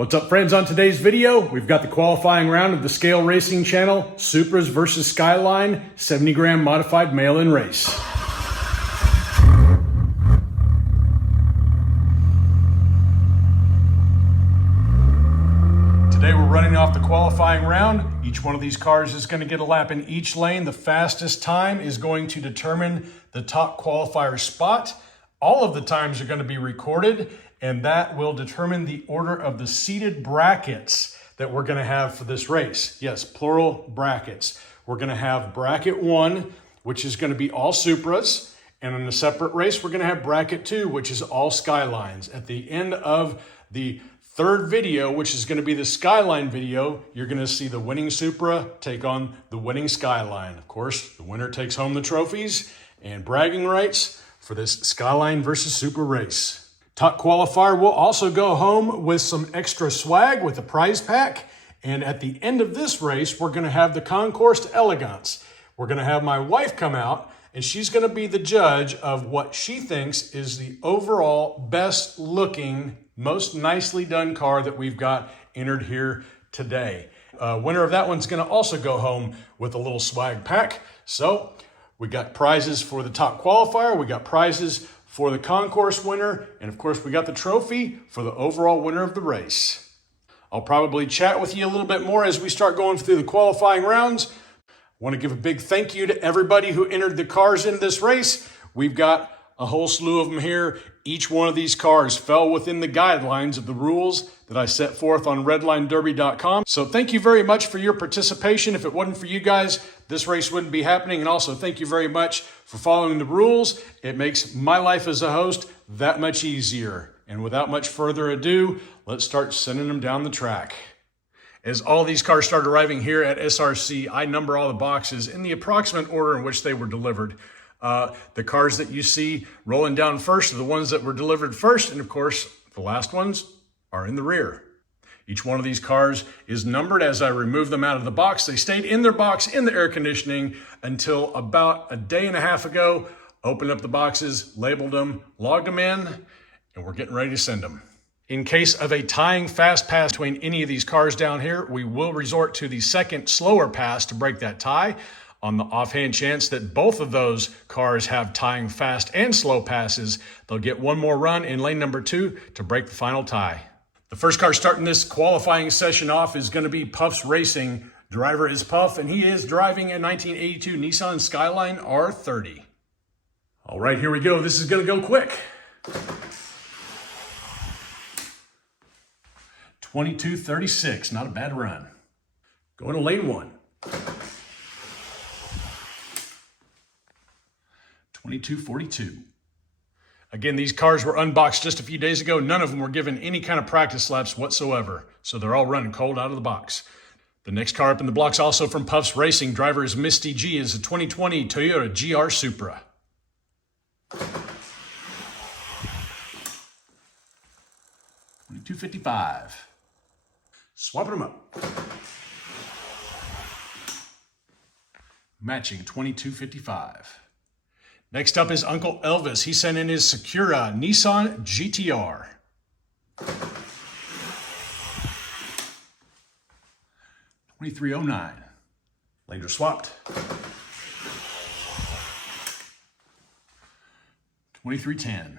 What's up, friends? On today's video, we've got the qualifying round of the Scale Racing Channel Supras versus Skyline 70-gram modified mail-in race. Today we're running off the qualifying round. Each one of these cars is going to get a lap in each lane. The fastest time is going to determine the top qualifier spot. All of the times are going to be recorded, and that will determine the order of the seated brackets that we're going to have for this race. Yes, plural brackets. We're going to have bracket 1, which is going to be all Supras, and in a separate race, we're going to have bracket 2, which is all Skylines. At the end of the third video, which is going to be the Skyline video, you're going to see the winning Supra take on the winning Skyline. Of course, the winner takes home the trophies and bragging rights for this Skyline versus Supra race. Top qualifier will also go home with some extra swag with a prize pack. And at the end of this race, we're going to have the Concourse to Elegance. We're going to have my wife come out, and she's going to be the judge of what she thinks is the overall best looking, most nicely done car that we've got entered here today. Winner of that one's going to also go home with a little swag pack. So we got prizes for the top qualifier. We got prizes for the Concourse winner. And of course, we got the trophy for the overall winner of the race. I'll probably chat with you a little bit more as we start going through the qualifying rounds. I want to give a big thank you to everybody who entered the cars in this race. We've got a whole slew of them here. Each one of these cars fell within the guidelines of the rules that I set forth on redlinederby.com. So thank you very much for your participation. If it wasn't for you guys, this race wouldn't be happening. And also thank you very much for following the rules. It makes my life as a host that much easier. And without much further ado, let's start sending them down the track. As all these cars start arriving here at SRC, I number all the boxes in the approximate order in which they were delivered. The cars that you see rolling down first are the ones that were delivered first. And of course, the last ones are in the rear. Each one of these cars is numbered as I remove them out of the box. They stayed in their box in the air conditioning until about a day and a half ago. Opened up the boxes, labeled them, logged them in, and we're getting ready to send them. In case of a tying fast pass between any of these cars down here, we will resort to the second slower pass to break that tie. On the offhand chance that both of those cars have tying fast and slow passes, they'll get one more run in lane number 2 to break the final tie. The first car starting this qualifying session off is going to be Puff's Racing. Driver is Puff, and he is driving a 1982 Nissan Skyline R30. All right, here we go. This is going to go quick. 22:36, not a bad run. Going to lane 1. 22:42. Again, these cars were unboxed just a few days ago. None of them were given any kind of practice laps whatsoever. So they're all running cold out of the box. The next car up in the block's also from Puff's Racing. Driver is Misty G. Is a 2020 Toyota GR Supra. 22:55. Swapping them up. Matching 22:55. Next up is Uncle Elvis. He sent in his Sakura Nissan GTR. 23:09. Lanes are swapped. 23:10.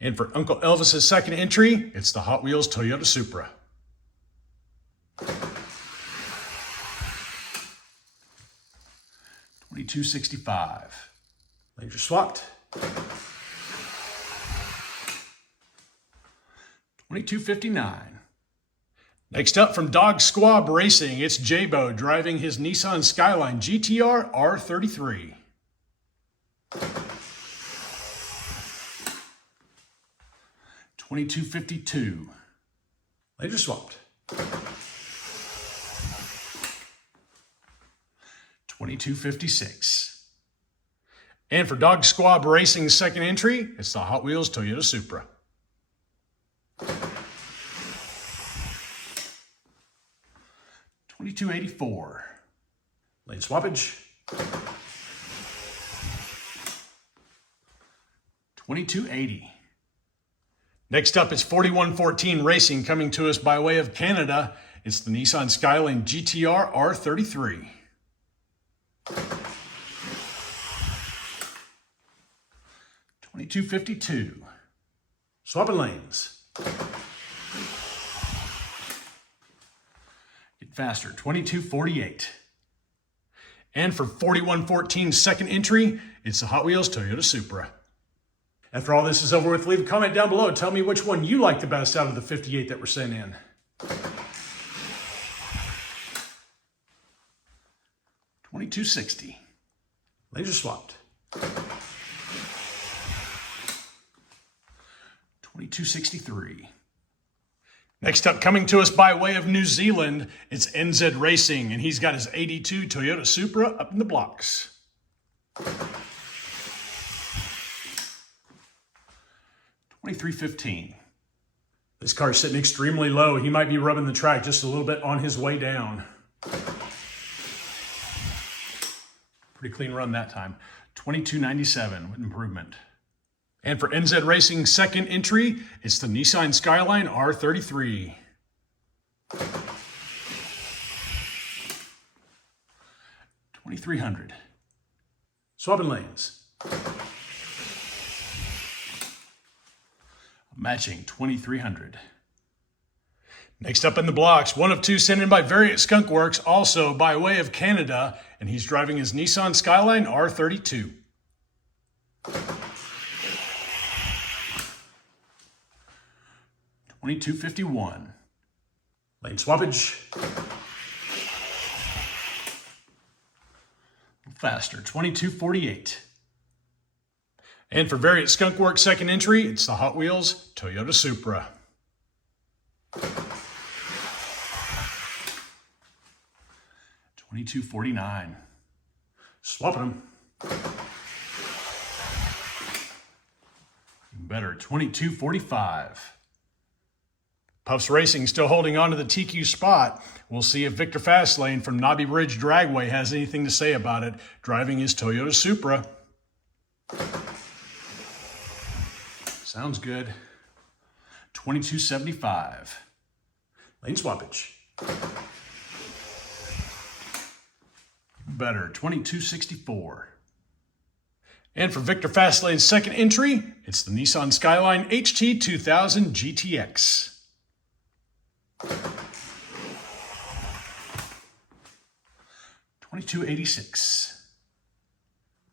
And for Uncle Elvis's second entry, it's the Hot Wheels Toyota Supra. 22:65. Lanes are swapped. 22:59. Next up from Dog Squab Racing, it's J-Bo driving his Nissan Skyline GTR R33. 22:52. Lanes are swapped. 22:56. And for Dog Squab Racing's second entry, it's the Hot Wheels Toyota Supra. 22:84. Lane swappage. 22:80. Next up is 4114 Racing coming to us by way of Canada. It's the Nissan Skyline GTR R33. $22.52. Swapping lanes. Get faster, $22.48. And for 4114 second entry, it's the Hot Wheels Toyota Supra. After all this is over with, leave a comment down below. Tell me which one you like the best out of the 58 that were sent in. $22.60. Laser swapped. $22.63. Next up, coming to us by way of New Zealand, it's NZ Racing, and he's got his 82 Toyota Supra up in the blocks. $23.15. This car's sitting extremely low. He might be rubbing the track just a little bit on his way down. Pretty clean run that time. $22.97 with improvement. And for NZ Racing second entry, it's the Nissan Skyline R33. $2,300. Swapping lanes. Matching $2,300. Next up in the blocks, one of two sent in by Variant Skunk Works, also by way of Canada, and he's driving his Nissan Skyline R32. $22.51. Lane swappage. Faster, $22.48. And for Variant Skunk Works second entry, it's the Hot Wheels Toyota Supra. $22.49. Swapping them. Even better, $22.45. Puffs Racing still holding on to the TQ spot. We'll see if Victor Fastlane from Knobby Bridge Dragway has anything to say about it, driving his Toyota Supra. Sounds good. $22.75. Lane swappage. Better, $22.64. And for Victor Fastlane's second entry, it's the Nissan Skyline HT 2000 GTX. $22.86.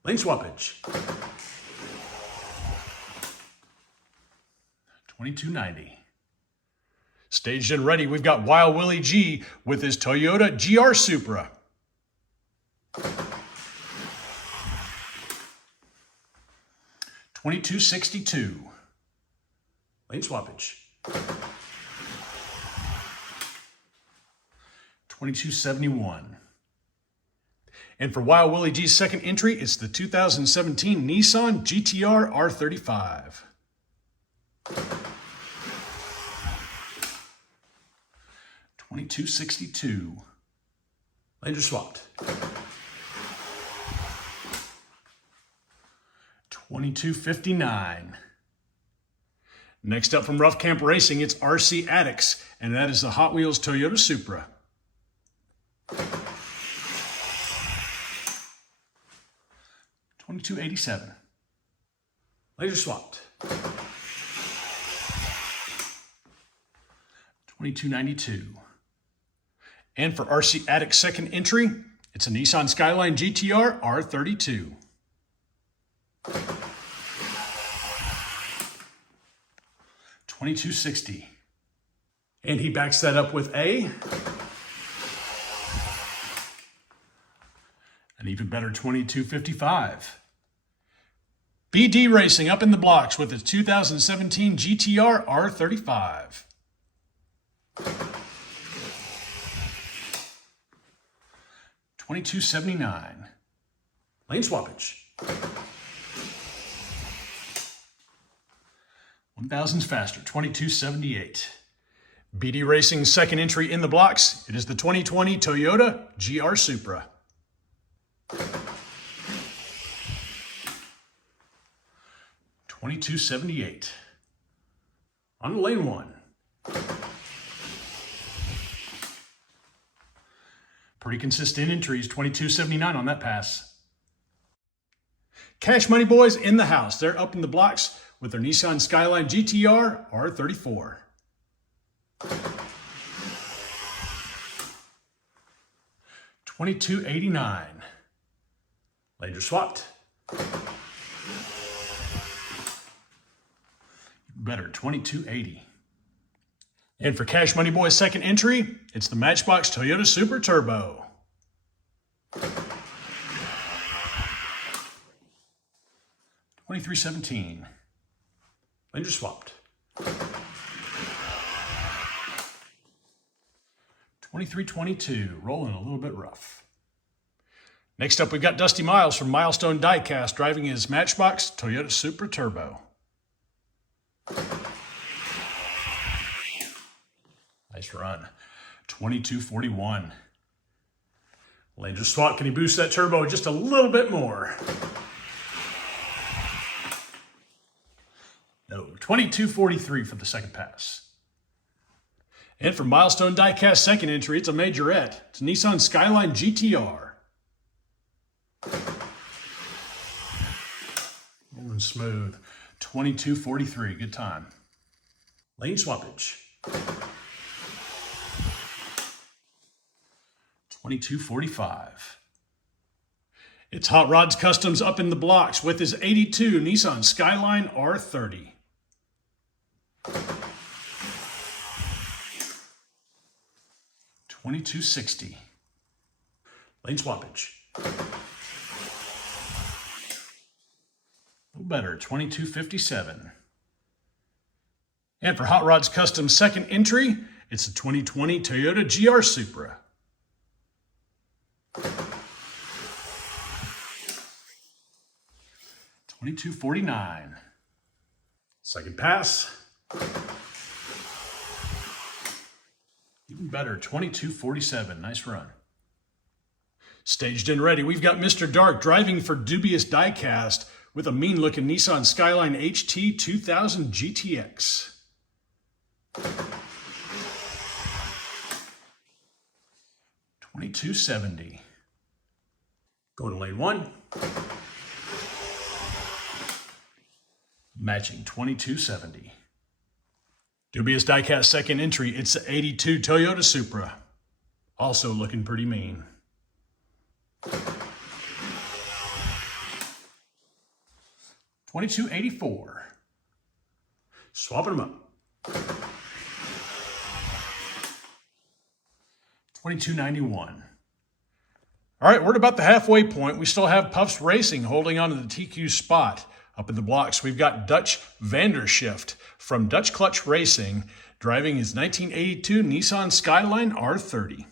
Lane swappage. $22.90. Staged and ready, we've got Wild Willie G with his Toyota GR Supra. $22.62. Lane swappage. $22.71. And for Wild Willie G's second entry, it's the 2017 Nissan GTR R35. $22.62. Laser swapped. $22.59. Next up from Rough Camp Racing, it's RC Addicts, and that is the Hot Wheels Toyota Supra. $22.87. Laser swapped. $22.92. And for RC Addicts second entry, it's a Nissan Skyline GTR R32. $22.60. And he backs that up with an even better $22.55. BD Racing up in the blocks with its 2017 GTR R35. $22.79. Lane swappage. 1,000's faster, $22.78. BD Racing's second entry in the blocks. It is the 2020 Toyota GR Supra. $22.78. On to lane 1. Pretty consistent entries, 22.79 on that pass. Cash Money Boys in the house. They're up in the blocks with their Nissan Skyline GTR R34. $22.89. Lanes are swapped. Better, $22.80. And for Cash Money Boys' second entry, it's the Matchbox Toyota Super Turbo. $23.17. Lanes are swapped. $23.22, rolling a little bit rough. Next up, we've got Dusty Miles from Milestone Diecast driving his Matchbox Toyota Supra Turbo. Nice run. $22.41. Lanes are swapped. Can he boost that turbo just a little bit more? No, $22.43 for the second pass. And for Milestone Diecast second entry, it's a majorette. It's a Nissan Skyline GTR. Rolling smooth. $22.43, good time. Lane swappage. $22.45. It's Hot Rods Customs up in the blocks with his 82 Nissan Skyline R30. $22.60. Lane swappage. A little better, $22.57. And for Hot Rods Custom second entry, it's a 2020 Toyota GR Supra. $22.49. Second pass. Even better, $22.47. Nice run. Staged and ready, we've got Mr. Dark driving for Dubious Diecast with a mean-looking Nissan Skyline HT 2000 GTX. $22.70. Go to lane 1. Matching $22.70. Dubious Diecast second entry, it's the 82 Toyota Supra. Also looking pretty mean. $22.84. Swapping them up. $22.91. All right, we're at about the halfway point. We still have Puffs Racing holding on to the TQ spot. Up in the blocks, we've got Dutch Vandershift from Dutch Clutch Racing driving his 1982 Nissan Skyline R30.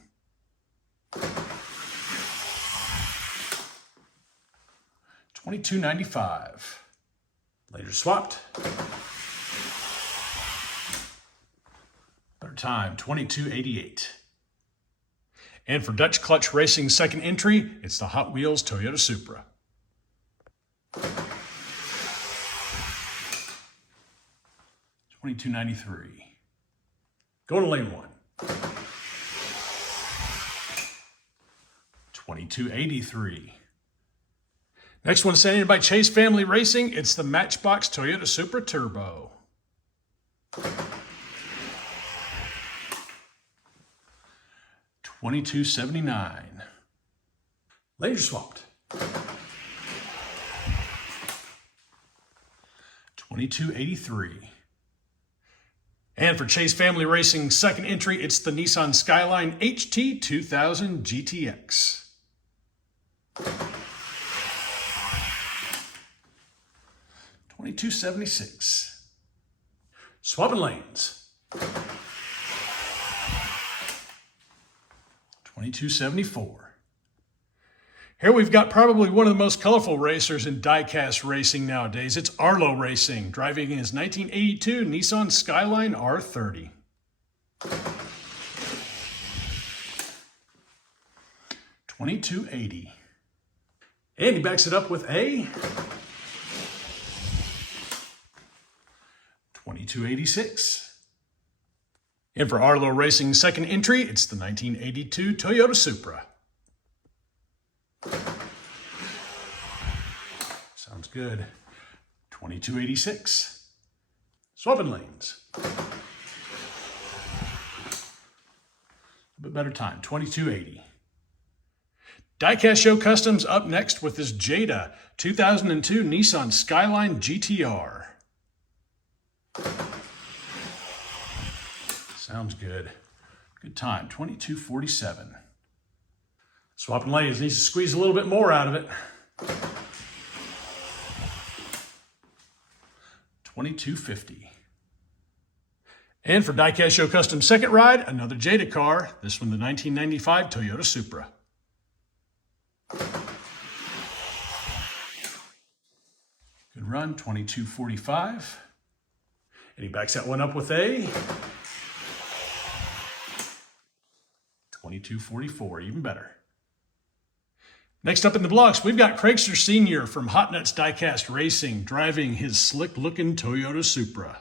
$22.95. Later swapped. Better time, $22.88. And for Dutch Clutch Racing second entry, it's the Hot Wheels Toyota Supra. $22.93. Going to lane 1. $22.83. Next one sent in by Chase Family Racing. It's the Matchbox Toyota Supra Turbo. $22.79. Laser swapped. $22.83. And for Chase Family Racing second entry, it's the Nissan Skyline HT 2000 GTX. $22.76. Swapping lanes. $22.74. Here we've got probably one of the most colorful racers in diecast racing nowadays. It's Arlo Racing, driving his 1982 Nissan Skyline R30. $22.80. And he backs it up with a 2286. And for Arlo Racing's second entry, it's the 1982 Toyota Supra. Sounds good. 2286. Swapping lanes. A bit better time, 2280. Diecast Show Customs up next with this Jada 2002 Nissan Skyline GTR. Sounds good. Good time, 2247. Swapping lanes, needs to squeeze a little bit more out of it. 2250. And for Diecast Show Custom second ride, another Jada car. This one, the 1995 Toyota Supra. Good run, 2245. And he backs that one up with a 2244, even better. Next up in the blocks, we've got Craigster Sr. from Hot Nuts Diecast Racing driving his slick-looking Toyota Supra.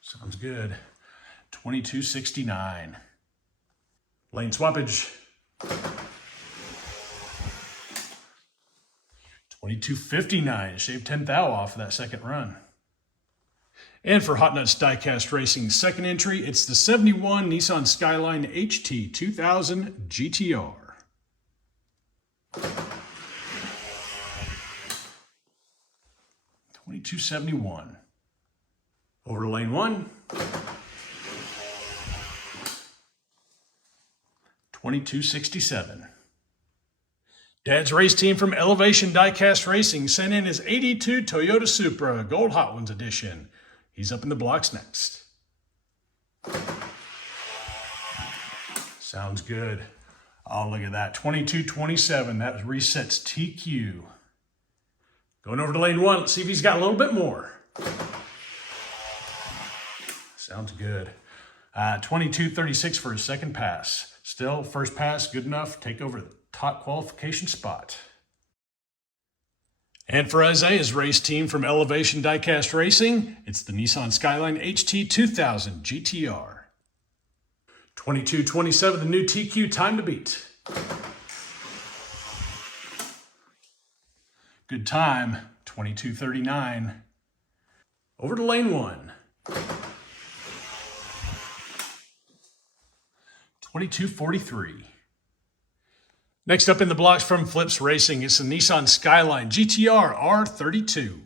Sounds good. 2269. Lane swappage. 2259. Shaved 10 thou off of that second run. And for Hot Nuts Diecast Racing's second entry, it's the 71 Nissan Skyline HT 2000 GTR. 2271. Over to lane one. 2267. Dad's race team from Elevation Diecast Racing sent in his 82 Toyota Supra, Gold Hot Ones edition. He's up in the blocks next. Sounds good. Oh, look at that. 2227. That resets TQ. Going over to lane one. Let's see if he's got a little bit more. Sounds good. 2236 for his second pass. Still, first pass, good enough. Take over the top qualification spot. And for Isaiah's race team from Elevation Diecast Racing, it's the Nissan Skyline HT 2000 GTR. 2227, the new TQ time to beat. Good time, 2239. Over to lane one. 2243. Next up in the blocks from Flips Racing, it's the Nissan Skyline GTR R32.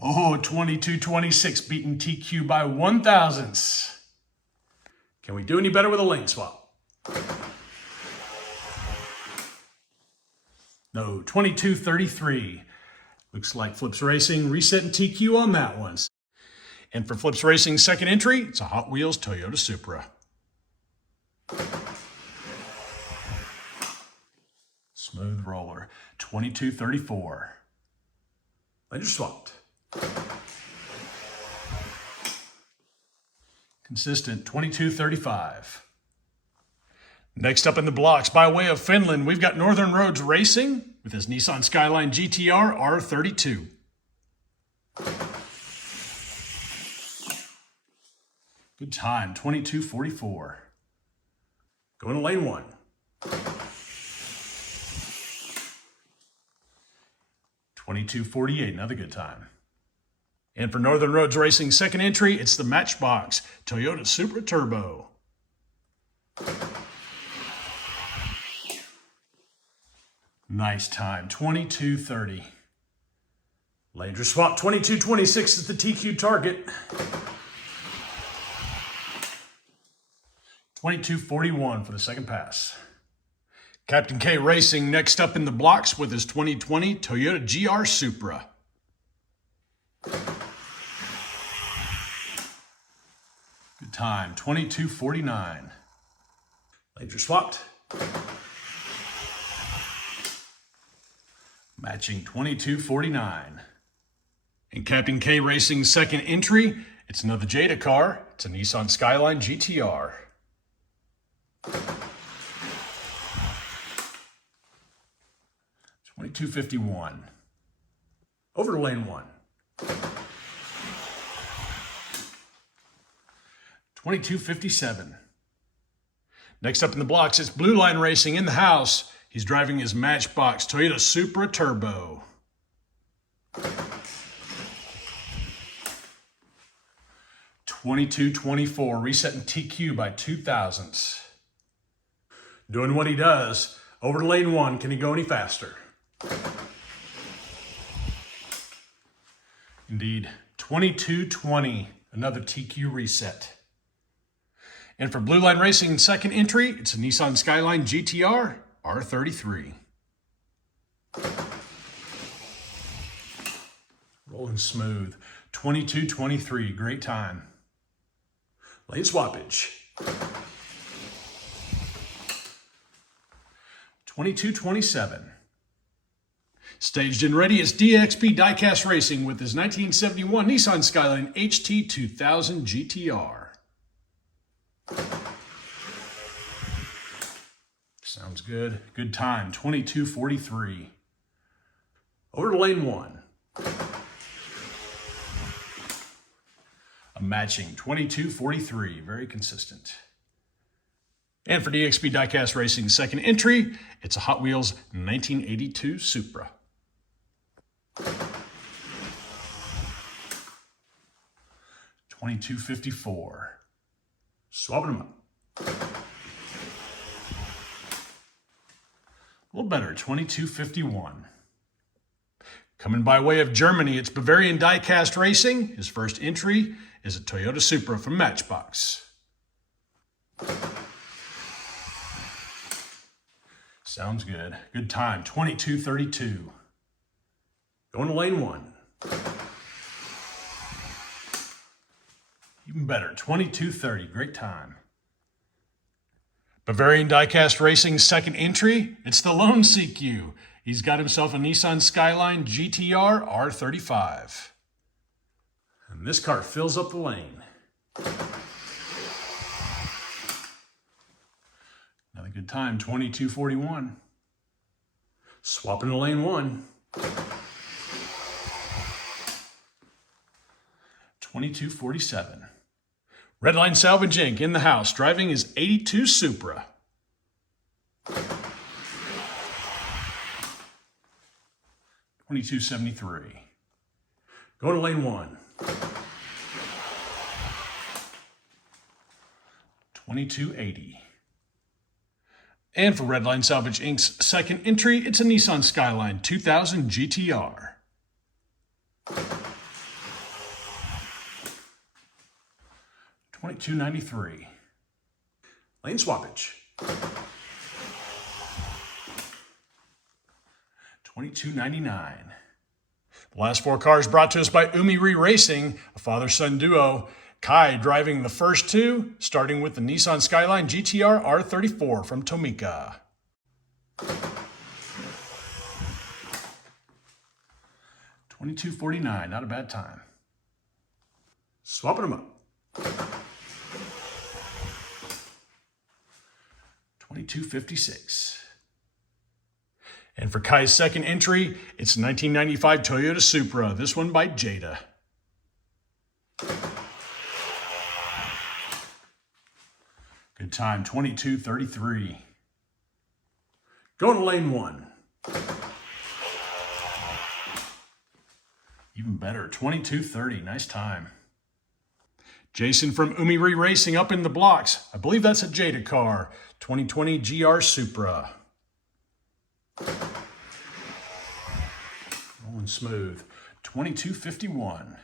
Oh, 2226, beating TQ by 1 thousandths. Can we do any better with a lane swap? No, 2233. Looks like Flips Racing resetting TQ on that one. And for Flips Racing's second entry, it's a Hot Wheels Toyota Supra. Smooth roller, 2234. Lanes are swapped. Consistent, 2235. Next up in the blocks, by way of Finland, we've got Northern Roads Racing with his Nissan Skyline GTR R32. Good time, 2244. Going to lane one. 2248, another good time. And for Northern Roads Racing's second entry, it's the Matchbox Toyota Supra Turbo. Nice time, 2230. Lanes are swapped, 2226 is the TQ target. 2241 for the second pass. Captain K Racing next up in the blocks with his 2020 Toyota GR Supra. Good time, 2249. Lanes are swapped. Matching 2249. In Captain K Racing's second entry, it's another Jada car. It's a Nissan Skyline GTR. 22.51. Over to lane 1. 22.57. Next up in the blocks, it's Blue Line Racing in the house. He's driving his Matchbox Toyota Supra Turbo. 22.24, resetting TQ by 2 thousandths. Doing what he does. Over to lane 1, can he go any faster? Indeed, 22.20, another TQ reset. And for Blue Line Racing second entry, it's a Nissan Skyline GTR R33. Rolling smooth, 22.23, great time. Lane swappage. 22.27. Staged and ready, it's DXP Diecast Racing with his 1971 Nissan Skyline HT 2000 GTR. Sounds good. Good time, 22.43. Over to lane 1. A matching 22.43, very consistent. And for DXP Diecast Racing second entry, it's a Hot Wheels 1982 Supra. 22.54. Swapping them up. A little better, 22.51. Coming by way of Germany, it's Bavarian Diecast Racing. His first entry is a Toyota Supra from Matchbox. Sounds good. Good time, 22.32. Going to lane 1. Even better, 22.30, great time. Bavarian Diecast Racing's second entry, it's the Lone CQ. He's got himself a Nissan Skyline GTR R35. And this car fills up the lane. Another good time, 22.41. Swapping to lane 1. 22.47. Redline Salvage Inc. in the house, driving his 82 Supra. 22.73. Going to lane 1. 22.80. And for Redline Salvage Inc.'s second entry, it's a Nissan Skyline 2000 GTR. 22.93. Lane swappage. 22.99. The last 4 cars brought to us by Umiri Racing, a father-son duo. Kai driving the first 2, starting with the Nissan Skyline GTR R34 from Tomica. 22.49, not a bad time. Swapping them up. 22.56. And for Kai's second entry, it's a 1995 Toyota Supra, this one by Jada. Good time, 22.33. Going to lane 1. Even better, 22.30, nice time. Jason from Umiri Racing up in the blocks. I believe that's a Jada car. 2020 GR Supra. Rolling smooth. 22.51.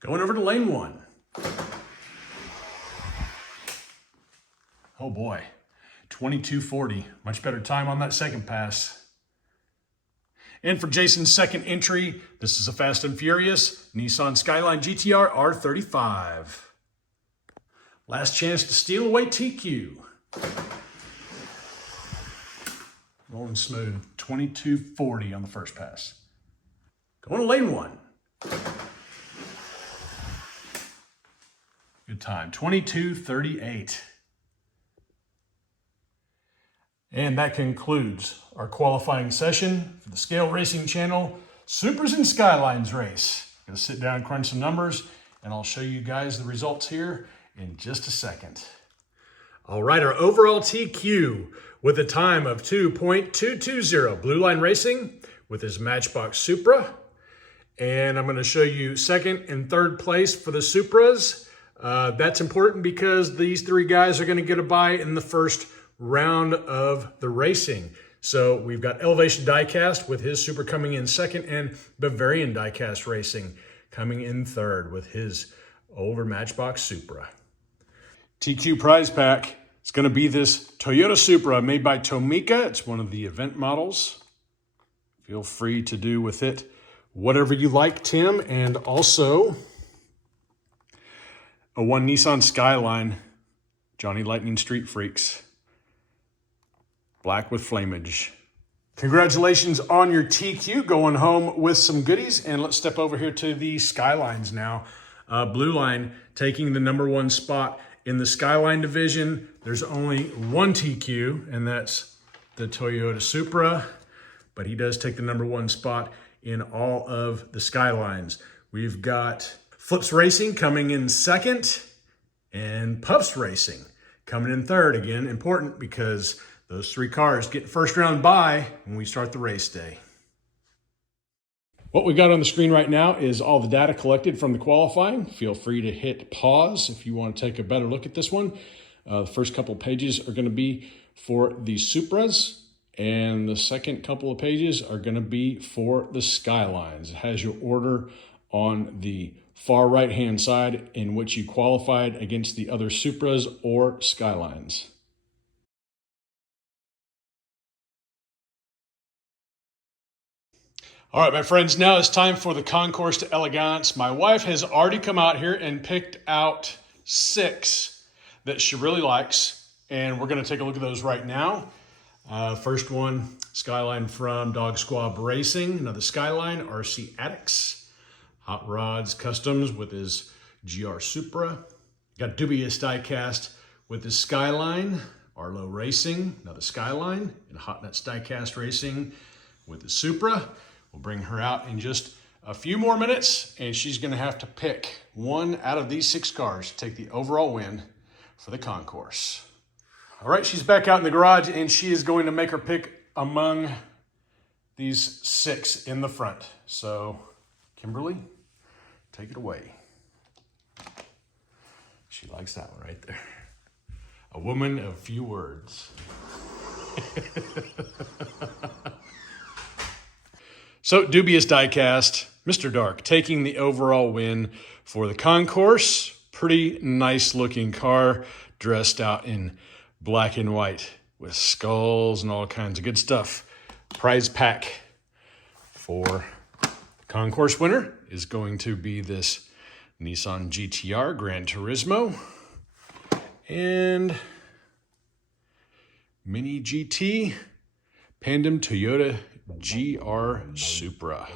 Going over to lane 1. Oh boy. 22.40. Much better time on that second pass. And for Jason's second entry, this is a Fast and Furious Nissan Skyline GTR R35. Last chance to steal away TQ. Rolling smooth, 22.40 on the first pass. Going to lane 1. Good time, 22.38. And that concludes our qualifying session for the Scale Racing Channel Supras and Skylines race. I'm gonna sit down and crunch some numbers, and I'll show you guys the results here in just a second. All right, our overall TQ with a time of 2.220, Blue Line Racing with his Matchbox Supra. And I'm gonna show you second and third place for the Supras. That's important because these three guys are gonna get a bye in the first round of the racing. So we've got Elevation Diecast with his Supra coming in second, and Bavarian Diecast Racing coming in third with his older Matchbox Supra. TQ prize pack is going to be this Toyota Supra made by Tomica. It's one of the event models. Feel free to do with it whatever you like, Tim. And also a one Nissan Skyline, Johnny Lightning Street Freaks. Black with flamage. Congratulations on your TQ, going home with some goodies. And let's step over here to the Skylines now. Blue Line taking the #1 spot in the Skyline division. There's only one TQ, and that's the Toyota Supra, but he does take the #1 spot in all of the Skylines. We've got Flips Racing coming in second, and Puffs Racing coming in third. Again, important because those three cars get first round bye when we start the race day. What we got on the screen right now is all the data collected from the qualifying. Feel free to hit pause if you want to take a better look at this one. The first couple of pages are going to be for the Supras, and the second couple of pages are going to be for the Skylines. It has your order on the far right-hand side in which you qualified against the other Supras or Skylines. All right, my friends, now it's time for the Concourse to Elegance. My wife has already come out here and picked out 6 that she really likes, and we're gonna take a look at those right now. First one, Skyline from Dog Squad Racing, another Skyline, RC Addicts. Hot Rods Customs with his GR Supra. Got Dubious Diecast with his Skyline. Arlo Racing, another Skyline. And Hot Nuts Diecast Racing with the Supra. We'll bring her out in just a few more minutes, and she's gonna have to pick one out of these 6 cars to take the overall win for the Concourse. All right, she's back out in the garage, and she is going to make her pick among these 6 in the front. So, Kimberly, take it away. She likes that one right there. A woman of few words. So, Dubious Diecast, Mr. Dark, taking the overall win for the Concourse. Pretty nice looking car, dressed out in black and white with skulls and all kinds of good stuff. Prize pack for the Concourse winner is going to be this Nissan GTR Gran Turismo and Mini GT Pandem Toyota GR Supra.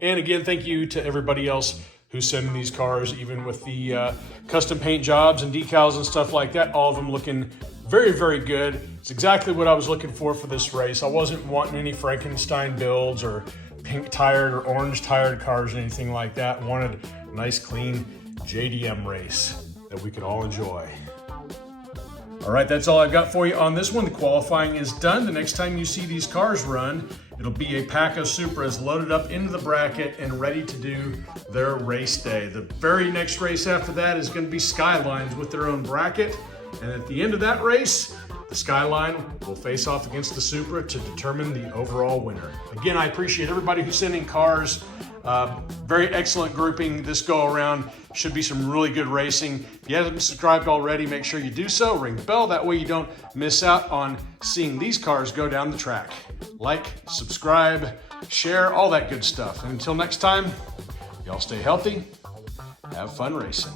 And again, thank you to everybody else who's sending these cars, even with the custom paint jobs and decals and stuff like that. All of them looking very, very good. It's exactly what I was looking for this race. I wasn't wanting any Frankenstein builds or pink tired or orange tired cars or anything like that. I wanted a nice, clean JDM race that we could all enjoy. All right, that's all I've got for you on this one. The qualifying is done. The next time you see these cars run, it'll be a pack of Supras loaded up into the bracket and ready to do their race day. The very next race after that is going to be Skylines with their own bracket. And at the end of that race, the Skyline will face off against the Supra to determine the overall winner. Again, I appreciate everybody who's sending cars. Very excellent grouping this go around. Should be some really good racing. If you haven't subscribed already, make sure you do so. Ring the bell. That way you don't miss out on seeing these cars go down the track. Like, subscribe, share, all that good stuff. And until next time, y'all stay healthy. Have fun racing.